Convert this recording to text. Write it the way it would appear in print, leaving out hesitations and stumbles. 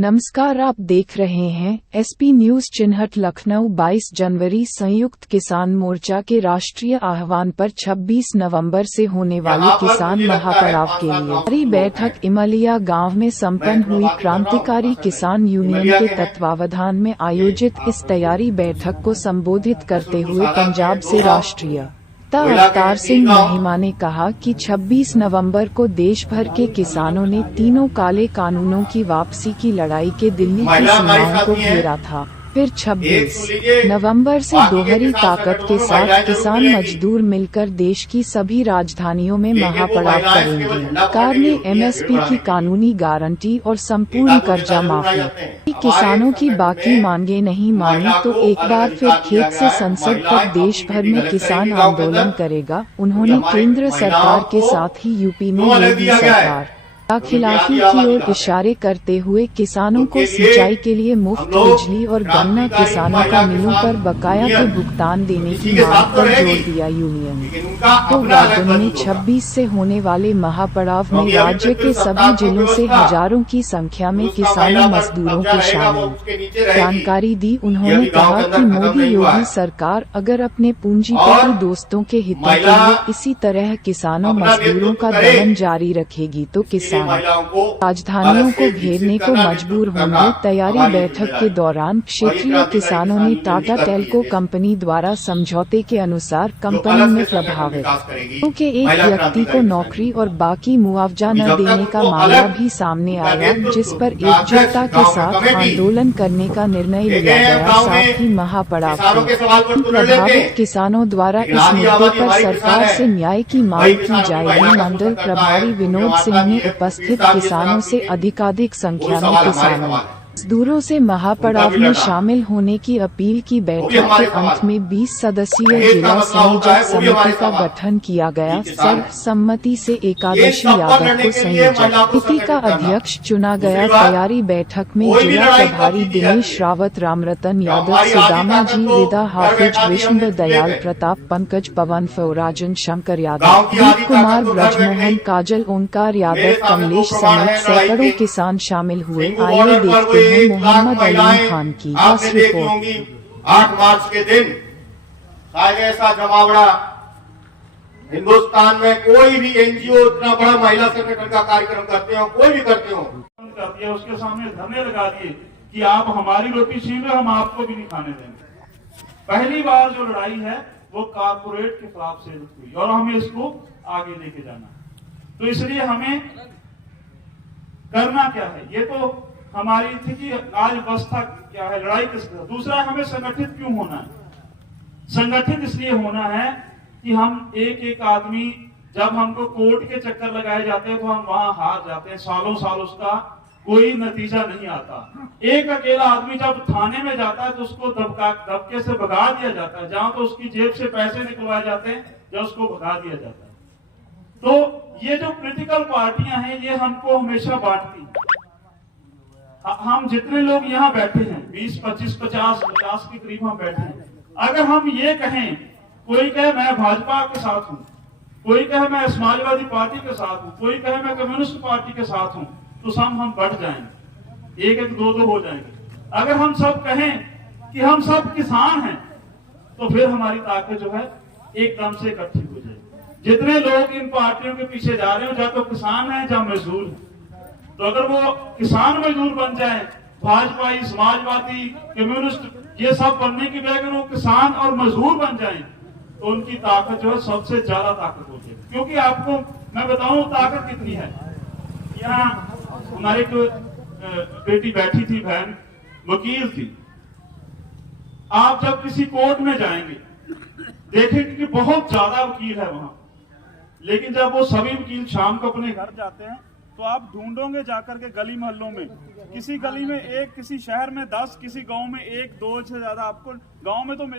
नमस्कार, आप देख रहे हैं एसपी न्यूज चिन्हट लखनऊ। 22 जनवरी संयुक्त किसान मोर्चा के राष्ट्रीय आह्वान पर 26 नवंबर से होने वाली किसान महापड़ाव के लिए बड़ी बैठक इमलिया गांव में संपन्न हुई। क्रांतिकारी किसान यूनियन के तत्वावधान में आयोजित इस तैयारी बैठक को संबोधित करते हुए पंजाब से राष्ट्रीय अवतार सिंह महिमा ने कहा कि 26 नवंबर को देश भर के किसानों ने तीनों काले कानूनों की वापसी की लड़ाई के दिल्ली की सीमाओं को घेरा था। फिर 26 नवंबर से दोहरी ताकत के साथ किसान मजदूर मिलकर देश की सभी राजधानियों में महापड़ाव करेंगे। सरकार ने एमएसपी की कानूनी गारंटी और संपूर्ण कर्जा माफी, किसानों की बाकी मांगे नहीं मानी तो एक बार फिर खेत से संसद तक देश भर में किसान आंदोलन करेगा। उन्होंने केंद्र सरकार के साथ ही यूपी में योगी सरकार खिलाफी की ओर इशारे करते हुए किसानों को सिंचाई के लिए मुफ्त बिजली और गन्ना किसानों का मिलों पर बकाया के भुगतान देने की मांग पर जोर दिया। यूनियन तो वादन में 26 से होने वाले महापड़ाव में राज्य के सभी जिलों से हजारों की संख्या में किसानों मजदूरों के शामिल जानकारी दी। उन्होंने कहा कि मोदी योगी सरकार अगर अपने पूंजीपति दोस्तों के हितों के लिए इसी तरह किसानों मजदूरों का दमन जारी रखेगी तो किसान राजधानियों को घेरने को मजबूर होंगे। तैयारी बैठक के दौरान क्षेत्रीय किसानों ने टाटा टेल्को कंपनी द्वारा समझौते के अनुसार कंपनी में प्रभावित क्योंकि एक व्यक्ति को नौकरी और बाकी मुआवजा न देने का मामला भी सामने आया, जिस पर एकजुटता के साथ आंदोलन करने का निर्णय लिया गया। साथ ही महापड़ाव प्रभावित किसानों द्वारा इस मुद्दे पर सरकार से न्याय की मांग की जाएगी। मंडल प्रभारी विनोद सिंह ने उपस्थित किसानों से अधिकाधिक संख्या में किसानों मजदूरों से महापड़ाव में शामिल होने की अपील की। बैठक के अंत में 20 सदस्यीय जिला संयोजक समिति का गठन किया गया। सर्वसम्मति से एकादशी यादव को संयोजक समिति का अध्यक्ष चुना गया। तैयारी बैठक में जिला प्रभारी दिनेश रावत, रामरतन यादव, सुदामा जी, रिदा हाफिज, विष्णु दयाल प्रताप, पंकज पवन, फौराजन, शंकर यादव, दीप कुमार, ब्रजमोहन, काजल, ओंकार यादव, कमलेश समेत सैकड़ों किसान शामिल हुए। आइए देखते मोहम्मद अली खान की रिपोर्ट। 8 मार्च के दिन शायद ऐसा जमावड़ा हिंदुस्तान में कोई भी एनजीओ इतना बड़ा महिला संगठन का कार्यक्रम करते हो, कोई भी करते हो, उसके सामने धरने लगा दिए कि आप हमारी रोटी छीन रहे हो, हम आपको भी नहीं खाने देंगे। पहली बार जो लड़ाई है वो कारपोरेट के खिलाफ से हुई और हमें इसको आगे लेके जाना। तो इसलिए हमें करना क्या है, ये तो हमारी थी कि आज अवस्था क्या है, लड़ाई किस तरह। दूसरा, हमें संगठित क्यों होना है। संगठित इसलिए होना है कि हम एक एक आदमी, जब हमको कोर्ट के चक्कर लगाए जाते हैं तो हम वहां हार जाते हैं, सालों साल उसका कोई नतीजा नहीं आता। एक अकेला आदमी जब थाने में जाता है तो उसको धक्के से भगा दिया जाता है, जहां तो उसकी जेब से पैसे निकलवाए जाते हैं, जब उसको भगा दिया जाता है। तो ये जो पॉलिटिकल पार्टियां हैं ये हमको हमेशा बांटती। हम जितने लोग यहाँ बैठे हैं 20, 25, 50 के करीब हम बैठे हैं। अगर हम ये कहें, कोई कहे मैं भाजपा के साथ हूँ, कोई कहे मैं समाजवादी पार्टी के साथ हूँ, कोई कहे मैं कम्युनिस्ट पार्टी के साथ हूँ, तो हम बढ़ जाएंगे, एक एक दो हो जाएंगे। अगर हम सब कहें कि हम सब किसान हैं तो फिर हमारी ताकत जो है एकदम से इकट्ठी हो जाएगी। जितने लोग इन पार्टियों के पीछे जा रहे हो, या तो किसान है या मजदूर है, तो अगर वो किसान मजदूर बन जाए, भाजपाई, समाजवादी, कम्युनिस्ट, ये सब बनने की बजाय वो किसान और मजदूर बन जाएं, तो उनकी ताकत जो है सबसे ज्यादा ताकत होती है। क्योंकि आपको मैं बताऊं ताकत कितनी है। यहाँ हमारी बेटी बैठी थी, बहन वकील थी। आप जब किसी कोर्ट में जाएंगे देखेंगे कि बहुत ज्यादा वकील है वहां, लेकिन जब वो सभी वकील शाम को अपने घर जाते हैं तो आप ढूंढोगे जाकर के गली मोहल्लों में, किसी गली में एक, किसी शहर में 10, किसी गांव में 1, 2 से ज्यादा आपको गांव में तो